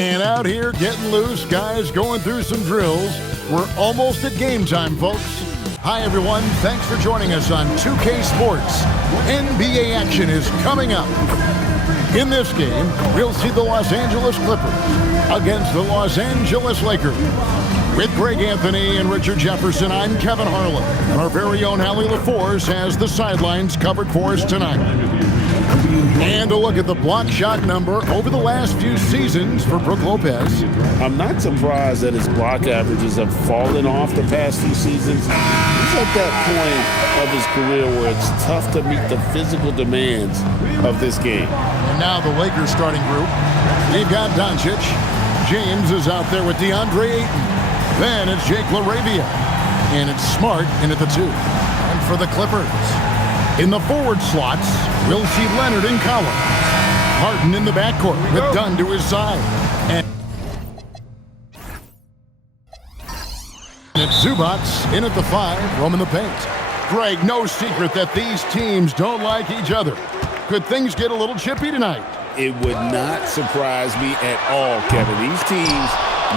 And out here getting loose, guys going through some drills. We're almost at game time, folks. Hi, everyone. Thanks for joining us on 2K Sports. NBA action is coming up. In this game, we'll see the Los Angeles Clippers against the Los Angeles Lakers. With Greg Anthony and Richard Jefferson, I'm Kevin Harlan. And our very own Allie LaForce has the sidelines covered for us tonight. And a look at the block shot number over the last few seasons for Brook Lopez. I'm not surprised that his block averages have fallen off the past few seasons. He's at that point of his career where it's tough to meet the physical demands of this game. And now the Lakers starting group. We've got Doncic. James is out there with DeAndre Ayton. Then it's Jake LaRavia. And it's Smart in at the 2. And for the Clippers, in the forward slots, we'll see Leonard and Collins. Harden in the backcourt with Dunn to his side. And it's Zubac in at the 5, roaming the paint. Greg, no secret that these teams don't like each other. Could things get a little chippy tonight? It would not surprise me at all, Kevin. These teams,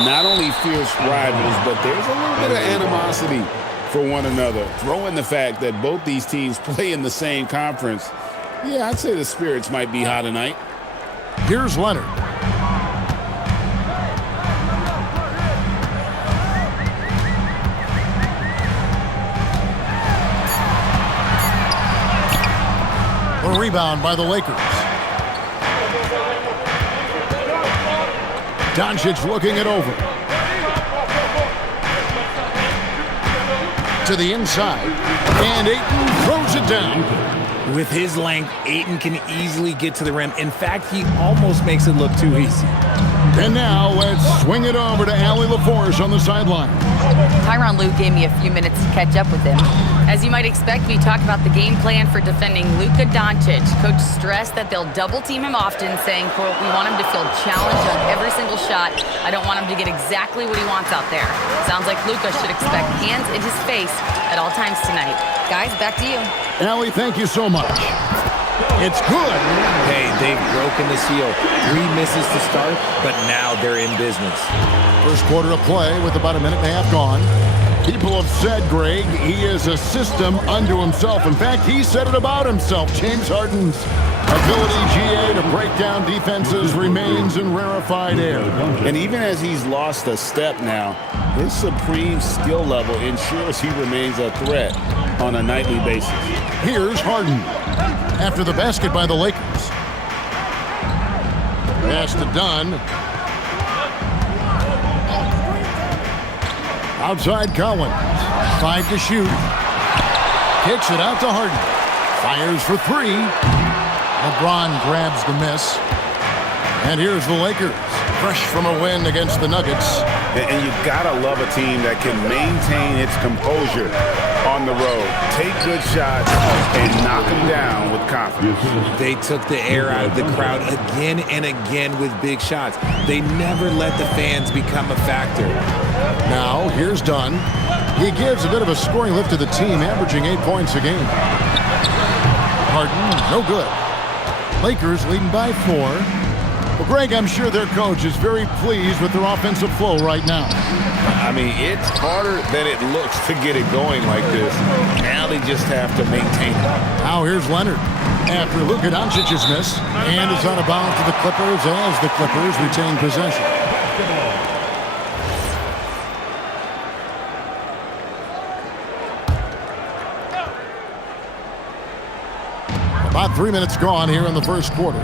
not only fierce rivals, but there's a little bit of animosity for one another. Throw in the fact that both these teams play in the same conference. Yeah, I'd say the spirits might be high tonight. Here's Leonard. A rebound by the Lakers. Doncic looking it over. To the inside. And Ayton throws it down. With his length, Ayton can easily get to the rim. In fact, he almost makes it look too easy. And now let's swing it over to Allie LaForce on the sideline. Tyronn Lue gave me a few minutes to catch up with him. As you might expect, we talked about the game plan for defending Luka Doncic. Coach stressed that they'll double team him often, saying, quote, "We want him to feel challenged on every single shot. I don't want him to get exactly what he wants out there." Sounds like Luka should expect hands in his face at all times tonight. Guys, back to you. Allie, thank you so much. It's good. Hey, they've broken the seal. 3 misses to start, but now they're in business. First quarter of play with about a minute and a half gone. People have said, Greg, he is a system unto himself. In fact, he said it about himself. James Harden's ability, GA, to break down defenses remains in rarefied air. And even as he's lost a step now, his supreme skill level ensures he remains a threat on a nightly basis. Here's Harden after the basket by the Lakers. Pass to Dunn. Outside Collins. 5 to shoot. Kicks it out to Harden. Fires for 3. LeBron grabs the miss. And here's the Lakers, fresh from a win against the Nuggets. And you've got to love a team that can maintain its composure on the road. Take good shots and knock them down with confidence. They took the air out of the crowd again and again with big shots. They never let the fans become a factor. Now, here's Dunn. He gives a bit of a scoring lift to the team, averaging 8 points a game. Harden, no good. Lakers leading by 4. Well, Greg, I'm sure their coach is very pleased with their offensive flow right now. I mean, it's harder than it looks to get it going like this. Now they just have to maintain it. Now here's Leonard after Luka Doncic's miss. And it's out of bounds to the Clippers as the Clippers retain possession. About 3 minutes gone here in the first quarter.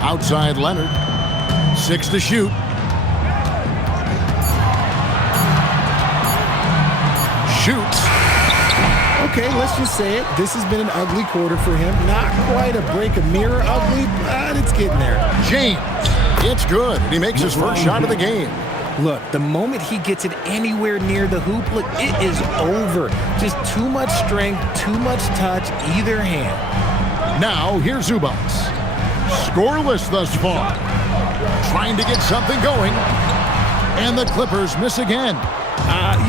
Outside Leonard. 6 to shoot. Shoots. Okay, let's just say it. This has been an ugly quarter for him. Not quite a break a mirror ugly, but it's getting there. James. It's good. And he makes his first shot of the game. Look, the moment he gets it anywhere near the hoop, look, it is over. Just too much strength, too much touch, either hand. Now, here's Zubac. Scoreless thus far. Trying to get something going. And the Clippers miss again.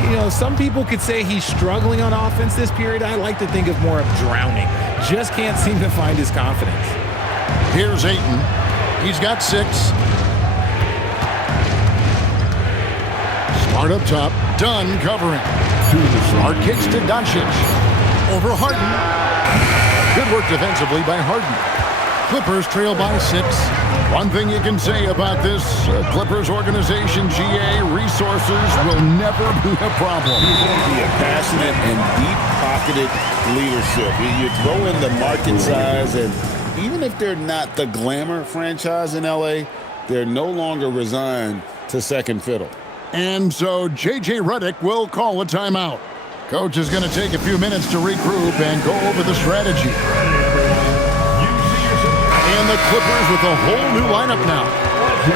You know, some people could say he's struggling on offense this period. I like to think of more of drowning. Just can't seem to find his confidence. Here's Ayton. He's got 6. Smart up top. Dunn covering. Smart kicks to Doncic. Over Harden. Good work defensively by Harden. Clippers trail by 6. One thing you can say about this Clippers organization, GA, resources will never be a problem. Be a passionate and deep-pocketed leadership. You throw in the market size, and even if they're not the glamour franchise in LA, they're no longer resigned to second fiddle. And so J.J. Redick will call a timeout. Coach is going to take a few minutes to regroup and go over the strategy. And the Clippers with a whole new lineup now.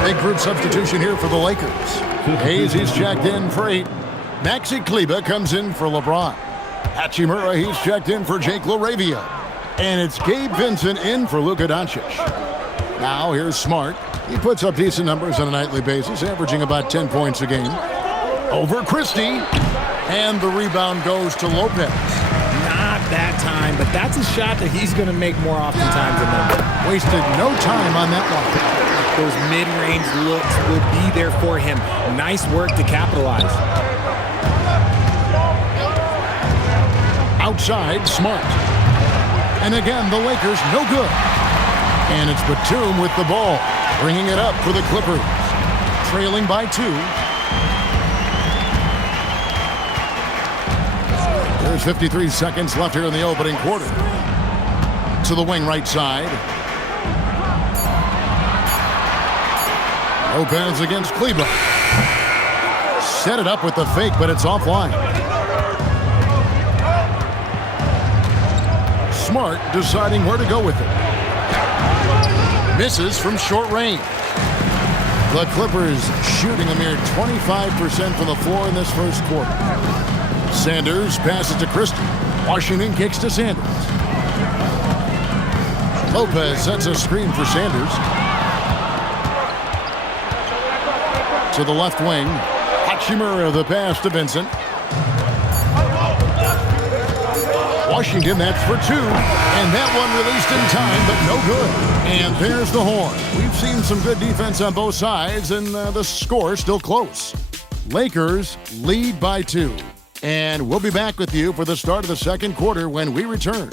Big group substitution here for the Lakers. Hayes, he's checked in for 8. Maxi Kleber comes in for LeBron. Hachimura, he's checked in for Jake LaRavia. And it's Gabe Vincent in for Luka Doncic. Now here's Smart. He puts up decent numbers on a nightly basis, averaging about 10 points a game. Over Christie. And the rebound goes to Lopez. Not that time, but that's a shot that he's going to make more oftentimes than not. Wasted no time on that one. Those mid-range looks will be there for him. Nice work to capitalize. Outside, Smart. And again, the Lakers no good. And it's Batum with the ball, bringing it up for the Clippers. Trailing by 2. There's 53 seconds left here in the opening quarter. To the wing right side. Lopez against Kleber. Set it up with the fake, but it's offline. Smart deciding where to go with it. Misses from short range. The Clippers shooting a mere 25% from the floor in this first quarter. Sanders passes to Christie. Washington kicks to Sanders. Lopez sets a screen for Sanders. To the left wing. Hachimura the pass to Vincent. Washington, that's for 2. And that one released in time, but no good. And there's the horn. We've seen some good defense on both sides, and the score is still close. Lakers lead by 2. And we'll be back with you for the start of the second quarter when we return.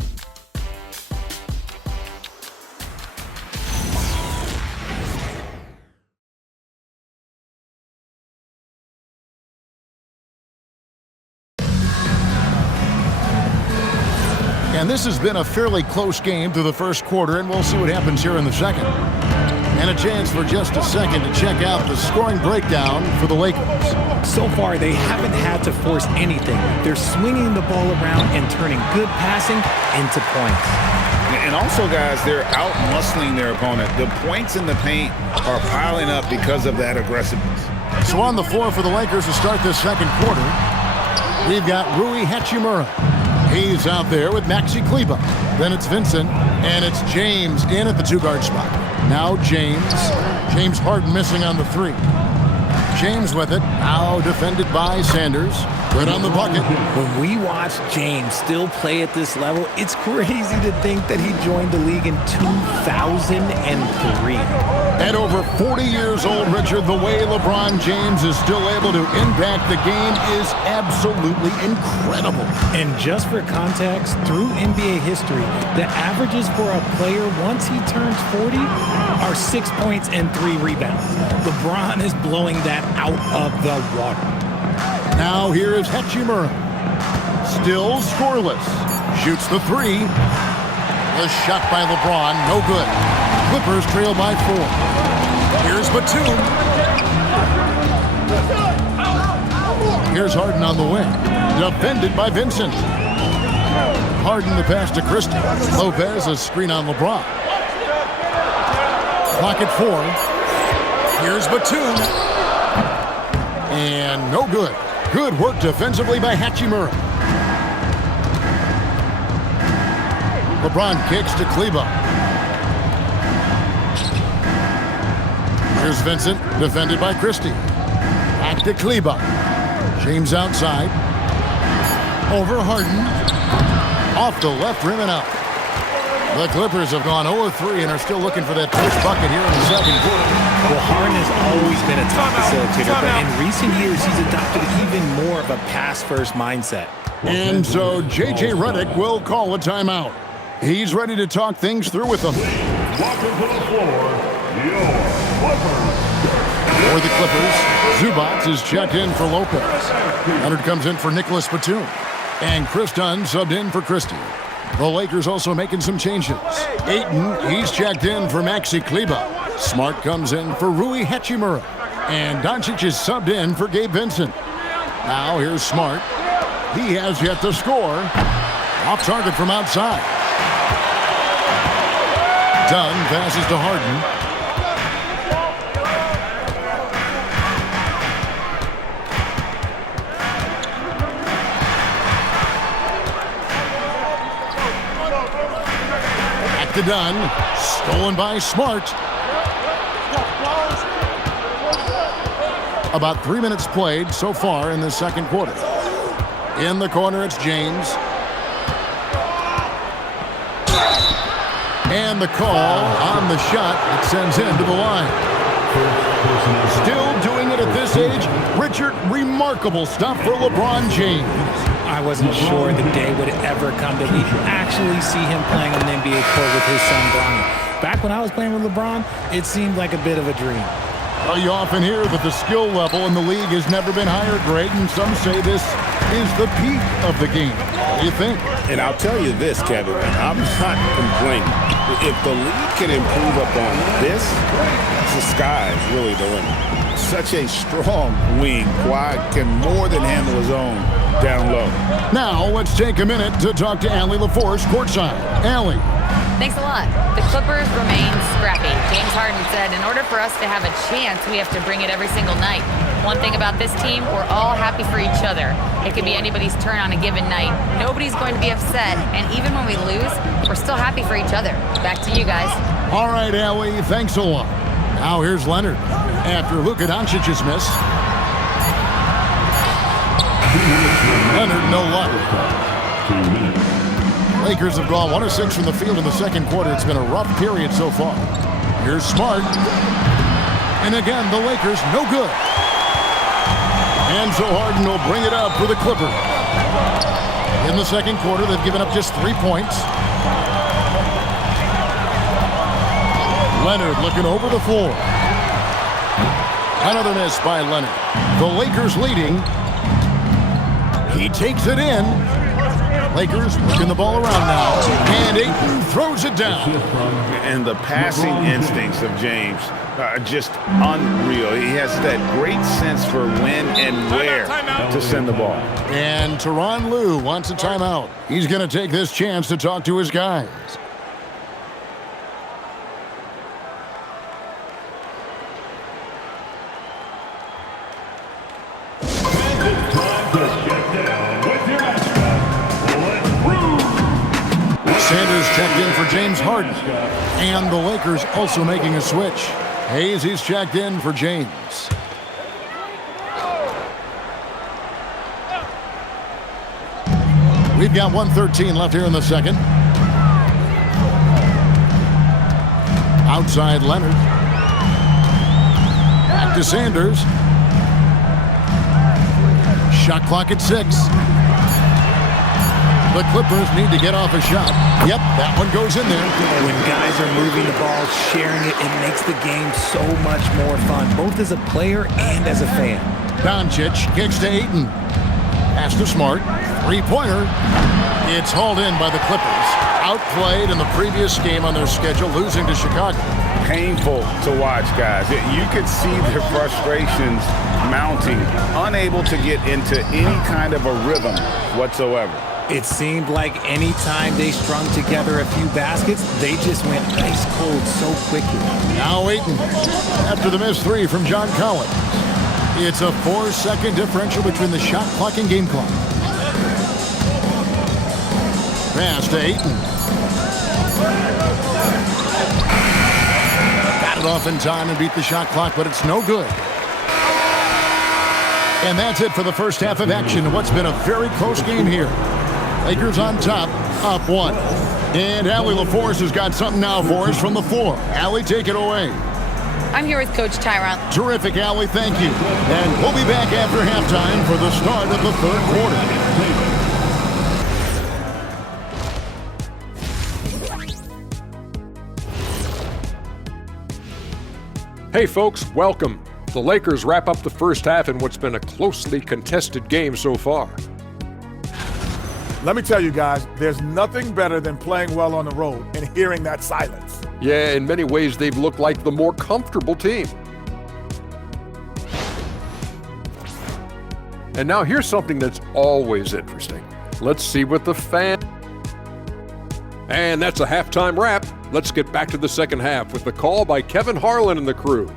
And this has been a fairly close game through the first quarter, and we'll see what happens here in the second. And a chance for just a second to check out the scoring breakdown for the Lakers. So far, they haven't had to force anything. They're swinging the ball around and turning good passing into points. And also, guys, they're out-muscling their opponent. The points in the paint are piling up because of that aggressiveness. So on the floor for the Lakers to start this second quarter, we've got Rui Hachimura. He's out there with Maxi Kleber. Then it's Vincent, and it's James in at the 2-guard spot. Now James Harden missing on the 3. James with it, now defended by Sanders. Good on the bucket. When we watch James still play at this level, it's crazy to think that he joined the league in 2003. At over 40 years old, Richard, the way LeBron James is still able to impact the game is absolutely incredible. And just for context, through NBA history, the averages for a player once he turns 40 are 6 points and 3 rebounds. LeBron is blowing that out of the water. Now here is Hachimura. Still scoreless. Shoots the 3. The shot by LeBron, no good. Clippers trail by 4. Here's Batum. Here's Harden on the wing. Defended by Vincent. Harden the pass to Christie. Lopez a screen on LeBron. Clock at 4. Here's Batum. And no good. Good work defensively by Hachimura. LeBron kicks to Kleber. Here's Vincent, defended by Christie. Back to Kleber. James outside. Over Harden. Off the left rim and out. The Clippers have gone 0-3 and are still looking for that first bucket here in the second quarter. Well, Harden has always been a top facilitator, but in recent years, he's adopted even more of a pass-first mindset. And so J.J. Redick will call a timeout. He's ready to talk things through with them. Welcome to the floor, your Clippers. For the Clippers, Zubats is checked in for Lopez. Leonard comes in for Nicholas Batum. And Chris Dunn subbed in for Christie. The Lakers also making some changes. Ayton, he's checked in for Maxi Kleber. Smart comes in for Rui Hachimura. And Doncic is subbed in for Gabe Vincent. Now here's Smart. He has yet to score. Off target from outside. Dunn passes to Harden. To Dunn, stolen by Smart. About 3 minutes played so far in the second quarter. In the corner, it's James. And the call on the shot that sends him to the line. Still doing it at this age. Richard, remarkable stuff for LeBron James. I wasn't sure the day would ever come that we'd actually see him playing on an NBA court with his son, Bronny. Back when I was playing with LeBron, it seemed like a bit of a dream. Well, you often hear that the skill level in the league has never been higher, Greg, and some say this is the peak of the game. What do you think? And I'll tell you this, Kevin, I'm not complaining. If the league can improve upon this, the sky's really the limit. Such a strong wing. Kawhi can more than handle his own down low. Now, let's take a minute to talk to Allie LaForce courtside. Allie. Thanks a lot. The Clippers remain scrappy. James Harden said, in order for us to have a chance, we have to bring it every single night. One thing about this team, we're all happy for each other. It could be anybody's turn on a given night. Nobody's going to be upset, and even when we lose, we're still happy for each other. Back to you guys. All right, Allie, thanks a lot. Now here's Leonard. After Luka Doncic's miss. Leonard, no luck. Lakers have gone 1 of 6 from the field in the second quarter. It's been a rough period so far. Here's Smart. And again, the Lakers, no good. And so Harden will bring it up for the Clippers. In the second quarter, they've given up just 3 points. Leonard looking over the floor. Another miss by Leonard. The Lakers leading. He takes it in. Lakers working the ball around now. And Ayton throws it down. And the passing instincts of James are just unreal. He has that great sense for when and where to send the ball. And Tyronn Lue wants a timeout. He's going to take this chance to talk to his guys. Sanders checked in for James Harden. And the Lakers also making a switch. Hayes, he's checked in for James. We've got 1:13 left here in the second. Outside Leonard. Back to Sanders. Shot clock at 6. The Clippers need to get off a shot. Yep, that one goes in there. When guys are moving the ball, sharing it, it makes the game so much more fun, both as a player and as a fan. Doncic kicks to Ayton. Pass to Smart. Three-pointer. It's hauled in by the Clippers. Outplayed in the previous game on their schedule, losing to Chicago. Painful to watch, guys. You could see their frustrations mounting, unable to get into any kind of a rhythm whatsoever. It seemed like any time they strung together a few baskets, they just went ice cold so quickly. Now Ayton, after the missed 3 from John Collins. It's a 4-second differential between the shot clock and game clock. Pass to Ayton. Got it off in time and beat the shot clock, but it's no good. And that's it for the first half of action. What's been a very close game here. Lakers on top, up 1. And Allie LaForce has got something now for us from the floor. Allie, take it away. I'm here with Coach Tyron. Terrific, Allie. Thank you. And we'll be back after halftime for the start of the third quarter. Hey folks, welcome. The Lakers wrap up the first half in what's been a closely contested game so far. Let me tell you guys, there's nothing better than playing well on the road and hearing that silence. Yeah, in many ways they've looked like the more comfortable team. And now here's something that's always interesting. Let's see what the fan... And that's a halftime wrap. Let's get back to the second half with the call by Kevin Harlan and the crew.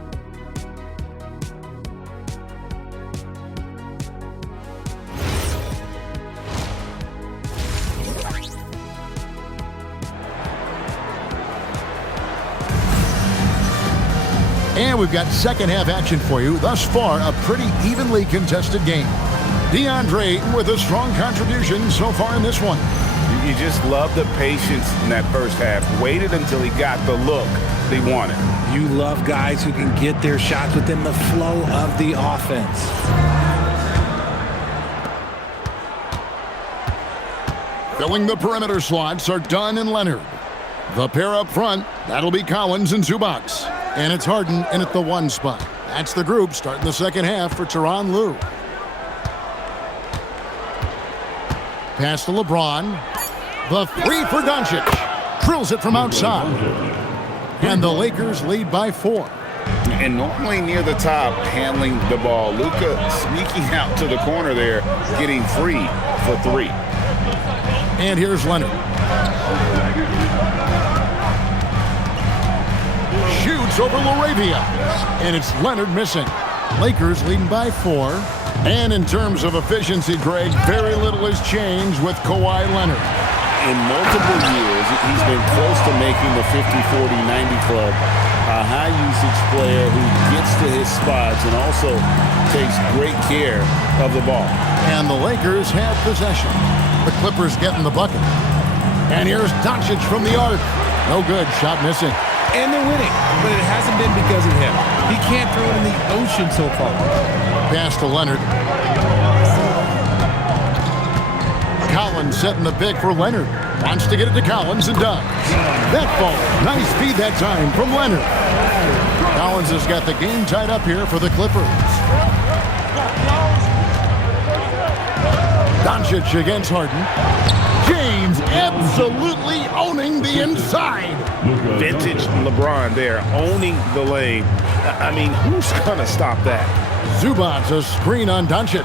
And we've got second half action for you. Thus far, a pretty evenly contested game. DeAndre Ayton with a strong contribution so far in this one. You just love the patience in that first half. Waited until he got the look they wanted. You love guys who can get their shots within the flow of the offense. Filling the perimeter slots are Dunn and Leonard. The pair up front, that'll be Collins and Zubac. And it's Harden in at the one spot. That's the group starting the second half for Tyronn Lue. Pass to LeBron. The three for Doncic. Drills it from outside. And the Lakers lead by 4. And normally near the top, handling the ball. Luka sneaking out to the corner there, getting free for 3. And here's Leonard. Shoots over Laravia. And it's Leonard missing. Lakers leading by 4. And in terms of efficiency, Greg, very little has changed with Kawhi Leonard. In multiple years, he's been close to making the 50-40-90 club. A high-usage player who gets to his spots and also takes great care of the ball. And the Lakers have possession. The Clippers getting the bucket. And here's Doncic from the arc. No good. Shot missing. And they're winning, but it hasn't been because of him. He can't throw it in the ocean so far. Pass to Leonard. Collins setting the pick for Leonard. Wants to get it to Collins and does. That ball. Nice feed that time from Leonard. Collins has got the game tied up here for the Clippers. Doncic against Harden. James absolutely owning the inside. Vintage LeBron there, owning the lane. I mean, who's going to stop that? Zubac a screen on Doncic.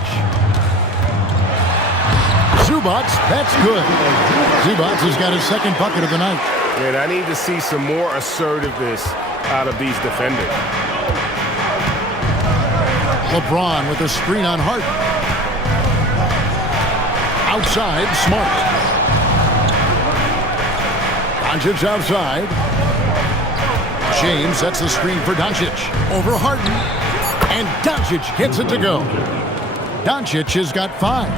Zubac, that's good. Zubac has got his second bucket of the night. And I need to see some more assertiveness out of these defenders. LeBron with a screen on Harden. Outside, Smart. Doncic outside. James sets the screen for Doncic. Over Harden. And Doncic gets it to go. Doncic has got 5.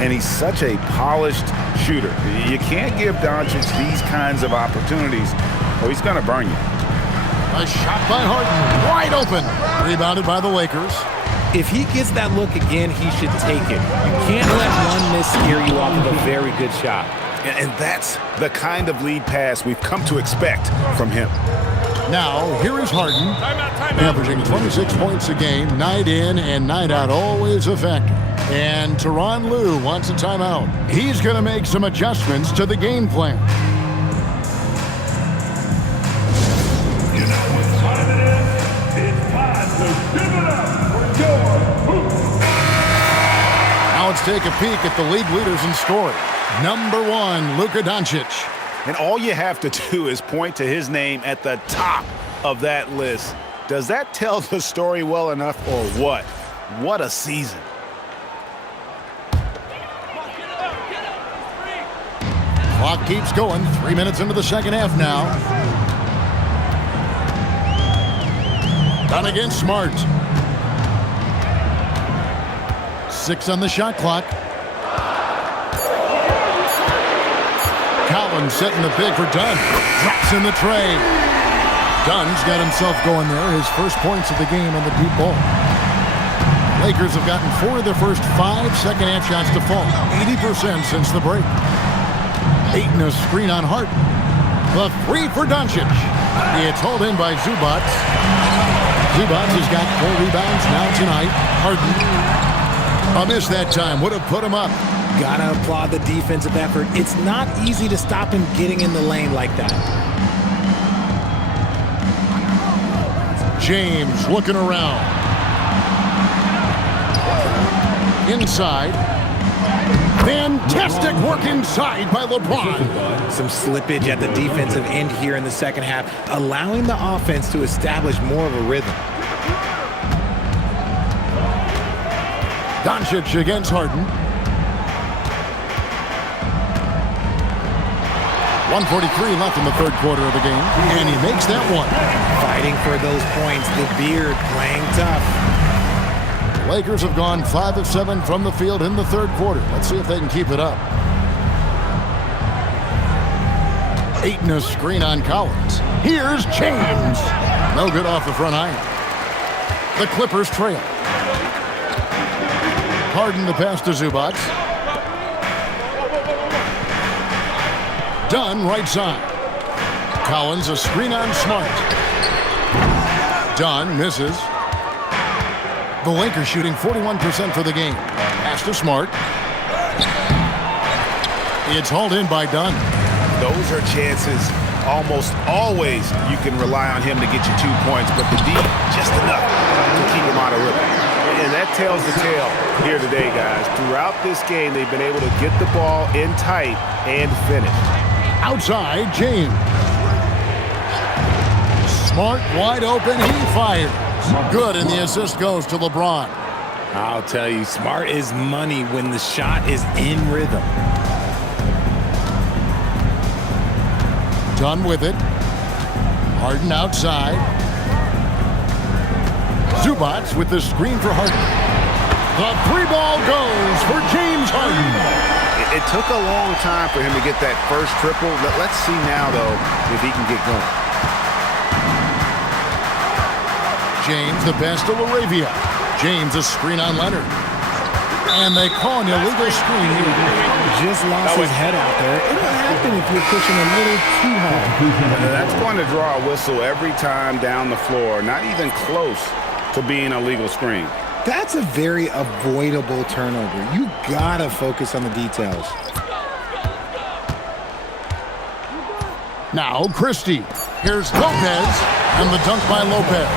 And he's such a polished shooter. You can't give Doncic these kinds of opportunities or he's going to burn you. A shot by Harden. Wide open. Rebounded by the Lakers. If he gets that look again, he should take it. You can't let one miss scare you off of a very good shot. And that's the kind of lead pass we've come to expect from him. Now, here is Harden, averaging 26 points a game, night in and night out, always a factor. And Tyronn Lue wants a timeout. He's going to make some adjustments to the game plan. You know what time it is? It's time to give it up for your hoops. Now let's take a peek at the league leaders in scoring. Number 1, Luka Doncic. And all you have to do is point to his name at the top of that list. Does that tell the story well enough or what? What a season. Clock keeps going. 3 minutes into the second half now. Done against Smart. 6 on the shot clock. Collins setting the big for Dunn. Drops in the tray. Dunn's got himself going there. His first points of the game on the deep ball. Lakers have gotten 4 of their first 5 second-half shots to fall. 80% since the break. Ayton a screen on Harden. The 3 for Doncic. It's hauled in by Zubac. Zubac has got 4 rebounds now tonight. Harden. A miss that time. Would have put him up. Gotta applaud the defensive effort. It's not easy to stop him getting in the lane like that. James looking around. Inside. Fantastic work inside by LeBron. Some slippage at the defensive end here in the second half, allowing the offense to establish more of a rhythm. Doncic against Harden. 1:43 left in the third quarter of the game, and he makes that one. Fighting for those points, the Beard playing tough. Lakers have gone 5 of 7 from the field in the third quarter. Let's see if they can keep it up. Ayton a screen on Collins. Here's James. No good off the front iron. The Clippers trail. Harden the pass to Zubac. Dunn right side. Collins a screen on Smart. Dunn misses. The Lakers shooting 41% for the game. Pass to Smart. It's hauled in by Dunn. Those are chances almost always you can rely on him to get you 2 points, but the D, just enough to keep him out of rhythm. And that tells the tale here today, guys. Throughout this game, they've been able to get the ball in tight and finish. Outside, James. Smart wide open, he fires. Good, and the assist goes to LeBron. I'll tell you, Smart is money when the shot is in rhythm. Done with it. Harden outside. Zubac with the screen for Harden. The 3 ball goes for James Harden. It took a long time for him to get that first triple. Let's see now, though, if he can get going. James the pass to Laravia. James a screen on Leonard. And they call an illegal screen here. Just lost his head out there. It'll happen if you're pushing a little too hard. That's going to draw a whistle every time down the floor. Not even close to being a legal screen. That's a very avoidable turnover. You gotta focus on the details. Now Christie. Here's Lopez. And the dunk by Lopez.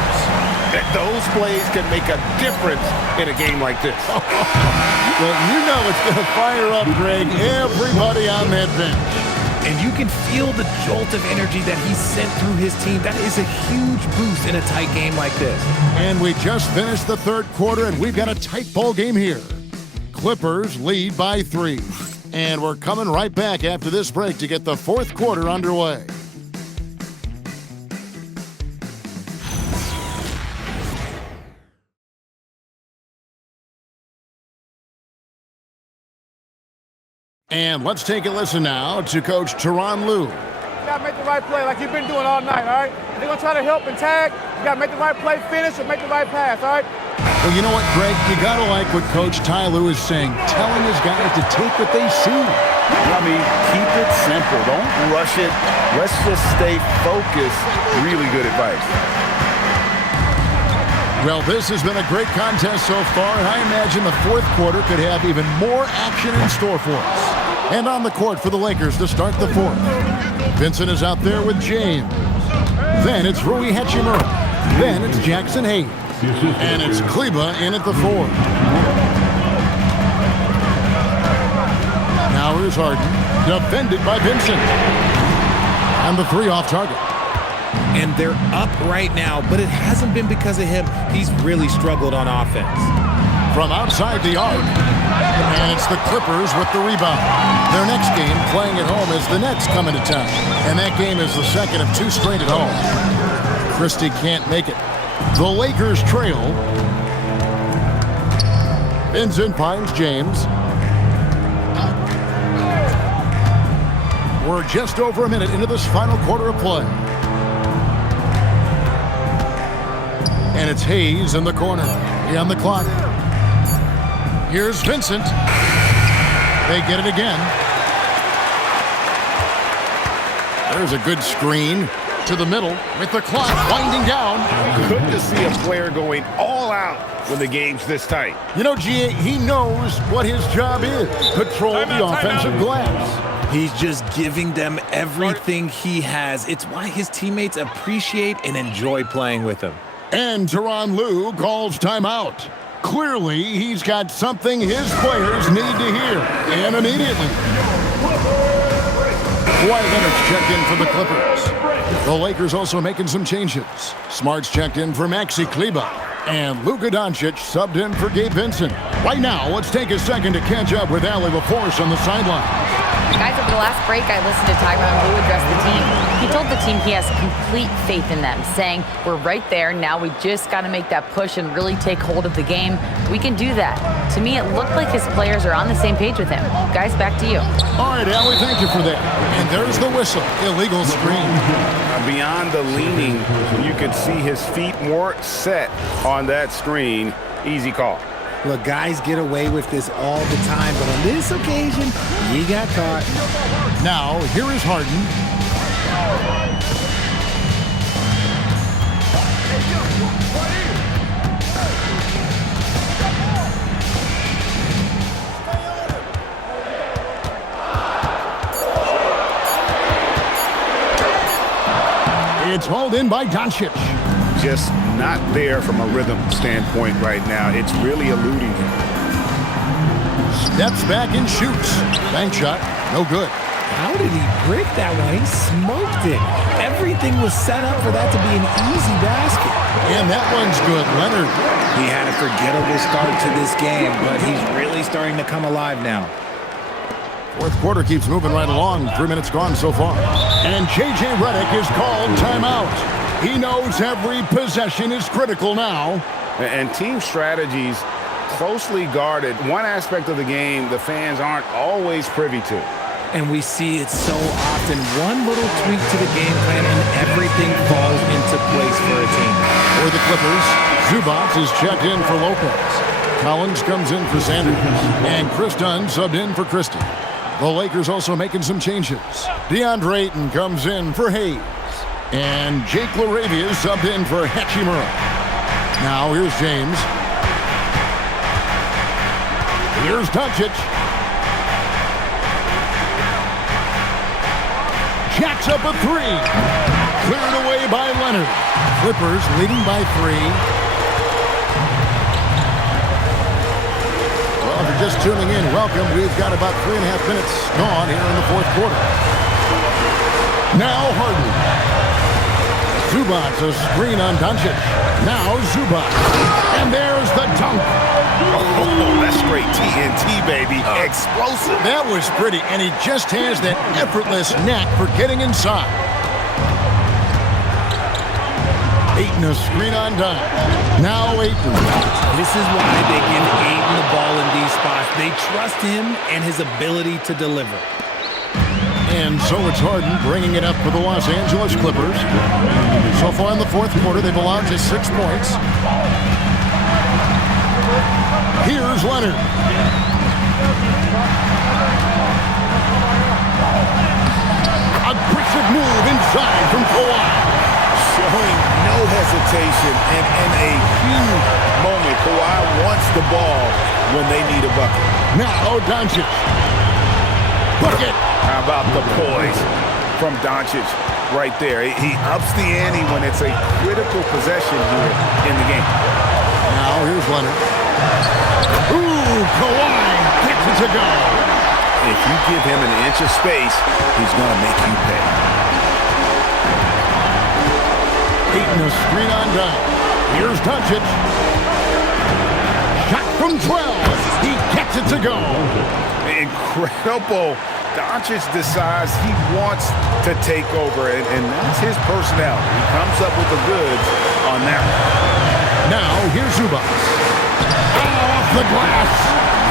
Those plays can make a difference in a game like this. Well, you know it's going to fire up, Greg, everybody on that bench. And you can feel the jolt of energy that he sent through his team. That is a huge boost in a tight game like this. And we just finished the third quarter, and we've got a tight ball game here. Clippers lead by 3. And we're coming right back after this break to get the fourth quarter underway. And let's take a listen now to Coach Tyronn Lue. You got to make the right play like you've been doing all night, all right? They're going to try to help and tag. You got to make the right play, finish, or make the right pass, all right? Well, you know what, Greg? You got to like what Coach Ty Lue is saying, telling his guys to take what they see. I mean, keep it simple. Don't rush it. Let's just stay focused. Really good advice. Well, this has been a great contest so far, and I imagine the fourth quarter could have even more action in store for us. And on the court for the Lakers to start the fourth. Vincent is out there with James. Then it's Rui Hachimura. Then it's Jackson Hayes. And it's Kleba in at the 4. Now here's Harden, defended by Vincent. And the 3 off target. And they're up right now, but it hasn't been because of him. He's really struggled on offense. From outside the arc. And it's the Clippers with the rebound. Their next game, playing at home, is the Nets coming to town. And that game is the second of 2 straight at home. Christie can't make it. The Lakers trail. Vincent finds James. We're just over a minute into this final quarter of play. And it's Hayes in the corner. On the clock. Here's Vincent. They get it again. There's a good screen to the middle with the clock winding down. Good to see a player going all out when the game's this tight. You know, G.A., he knows what his job is. Control the offensive glass. He's just giving them everything he has. It's why his teammates appreciate and enjoy playing with him. And Tyronn Lue calls timeout. Clearly, he's got something his players need to hear. And immediately. Kawhi Leonard's checked in for the Clippers. The Lakers also making some changes. Smart's checked in for Maxi Kleber. And Luka Doncic subbed in for Gabe Vincent. Right now, let's take a second to catch up with Allie LaForce on the sideline. Guys, over the last break, I listened to Tyronn Lue address the team. He told the team he has complete faith in them, saying, we're right there. Now we just got to make that push and really take hold of the game. We can do that. To me, it looked like his players are on the same page with him. Guys, back to you. All right, Allie, thank you for that. And there's the whistle. Illegal screen. Beyond the leaning, you can see his feet more set on that screen. Easy call. Look, guys get away with this all the time, but on this occasion, he got caught. Now, here is Harden. It's hauled in by Doncic. Just not there from a rhythm standpoint right now. It's really eluding him. Steps back and shoots. Bank shot. No good. How did he break that one? He smoked it. Everything was set up for that to be an easy basket. And that one's good. Leonard. He had a forgettable start to this game, but he's really starting to come alive now. Fourth quarter keeps moving right along. 3 minutes gone so far. And J.J. Redick is called timeout. He knows every possession is critical now. And team strategies closely guarded. One aspect of the game the fans aren't always privy to. And we see it so often. One little tweak to the game plan and everything falls into place for a team. For the Clippers, Zubac is checked in for Lopez. Collins comes in for Sanders. And Chris Dunn subbed in for Christie. The Lakers also making some changes. DeAndre Ayton comes in for Hayes. And Jake LaRavia subbed in for Hachimura. Now here's James. Here's Doncic. Jacks up a three. Cleared away by Leonard. Clippers leading by 3. Well, if you're just tuning in, welcome. We've got about 3.5 minutes gone here in the fourth quarter. Now Harden. Zubac, a screen on Doncic. Now Zubac. And there's the dunk. Oh, that's straight TNT, baby. Explosive. That was pretty, and he just has that effortless knack for getting inside. Ayton, a screen on Dunn. Now Ayton. This is why they give Ayton the ball in these spots. They trust him and his ability to deliver. And so it's Harden bringing it up for the Los Angeles Clippers. So far in the fourth quarter, they've allowed just 6 points. Here's Leonard. Aggressive move inside from Kawhi. Showing no hesitation and in a huge moment. Kawhi wants the ball when they need a bucket. Now Doncic. Bucket. How about the poise from Doncic right there? He ups the ante when it's a critical possession here in the game. Now here's Leonard. Ooh, Kawhi gets it to go. If you give him an inch of space, he's going to make you pay. Ayton, a screen on Dunn. Here's Doncic. Shot from 12. He gets it to go. Incredible. Doncic decides he wants to take over, and that's his personality. He comes up with the goods on that one. Now, here's Zubac. Off the glass.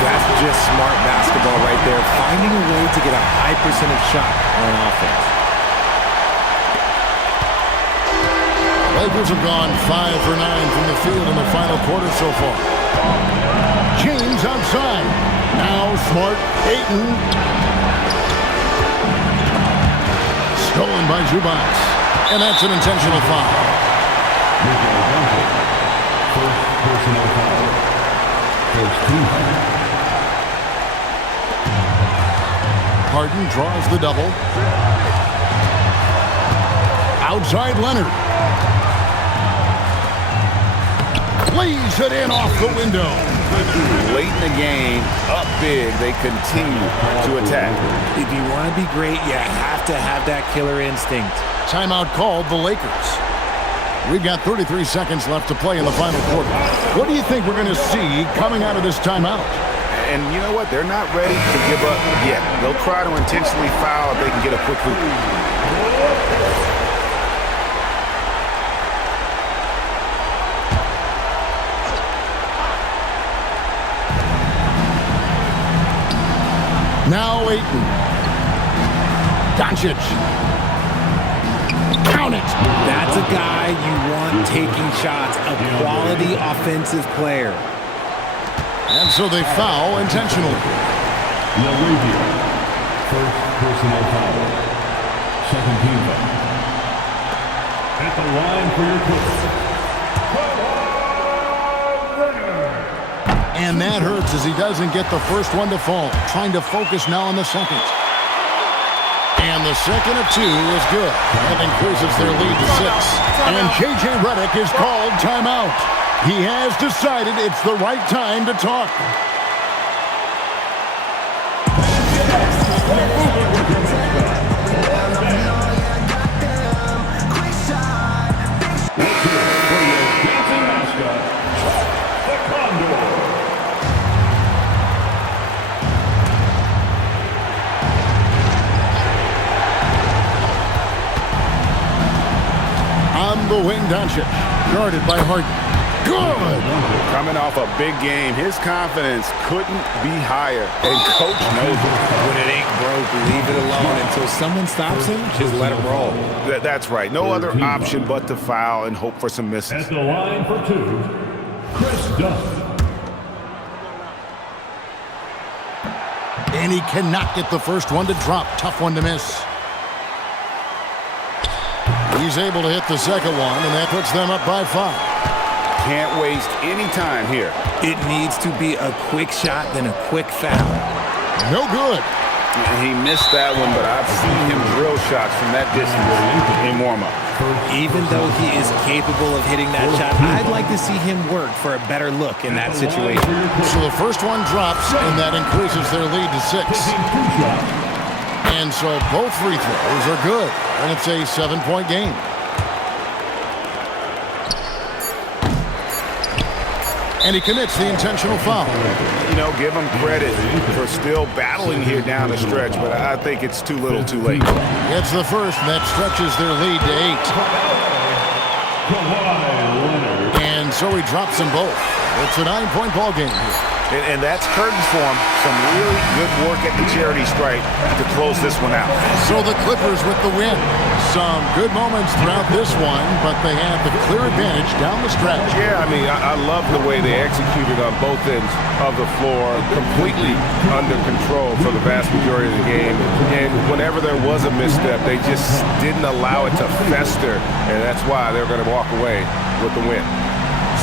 That's just smart basketball right there, finding a way to get a high percentage shot on offense. Lakers have gone 5 for 9 from the field in the final quarter so far. James outside. Now Smart. Ayton. Stolen by Zubac. And that's an intentional foul. First personal foul. First team foul. Harden draws the double. Outside Leonard. Lays it in off the window. Late in the game, up big, they continue to attack. If you want to be great, you have to have that killer instinct. Timeout called the Lakers. We've got 33 seconds left to play in the final quarter. What do you think we're going to see coming out of this timeout? And you know what? They're not ready to give up yet. They'll try to intentionally foul if they can get a quick hoop. Now Ayton. Doncic. Count it. That's a guy you want taking shots, a quality offensive player. And so they foul intentionally. First personal foul. Second team foul. At the line for your quarter. And that hurts as he doesn't get the first one to fall. Trying to focus now on the second. And the second of two is good. That increases their lead to 6. And J.J. Redick is called timeout. He has decided it's the right time to talk. On the wing, Doncic, guarded by Harden. Good! Coming off a big game, his confidence couldn't be higher, and coach knows it. When it ain't broke, leave it alone until someone stops him. Just let it roll. That's right. No other option but to foul and hope for some misses. At the line for two, Chris Dunn. And he cannot get the first one to drop. Tough one to miss. He's able to hit the second one, and that puts them up by 5. Can't waste any time here. It needs to be a quick shot, then a quick foul. No good. He missed that one, but I've seen him drill shots from that distance in warm-up. Even though he is capable of hitting that shot, I'd like to see him work for a better look in that situation. So the first one drops, and that increases their lead to 6. And so both free throws are good, and it's a 7-point game. And he commits the intentional foul. You know, give him credit for still battling here down the stretch, but I think it's too little too late. It's the first, and that stretches their lead to 8. And so he drops them both. It's a 9-point ball game here. And that's curtains for him. Some really good work at the charity stripe to close this one out. So the Clippers with the win. Some good moments throughout this one, but they have the clear advantage down the stretch. Yeah, I mean, I love the way they executed on both ends of the floor, completely under control for the vast majority of the game. And whenever there was a misstep, they just didn't allow it to fester, and that's why they're going to walk away with the win.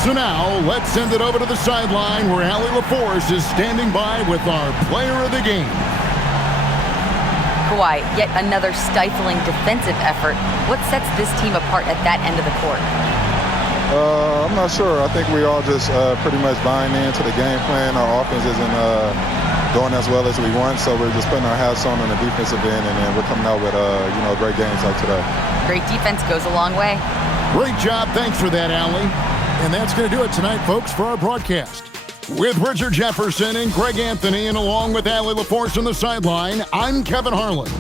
So now, let's send it over to the sideline where Allie LaForce is standing by with our player of the game. Kawhi, yet another stifling defensive effort. What sets this team apart at that end of the court? I'm not sure. I think we all just pretty much buying into the game plan. Our offense isn't going as well as we want, so we're just putting our hats on the defensive end, and then we're coming out with great games like today. Great defense goes a long way. Great job. Thanks for that, Allie. And that's going to do it tonight, folks, for our broadcast. With Richard Jefferson and Greg Anthony, and along with Allie LaForce on the sideline, I'm Kevin Harlan.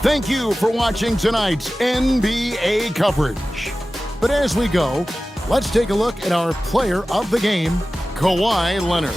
Thank you for watching tonight's NBA coverage. But as we go, let's take a look at our player of the game, Kawhi Leonard.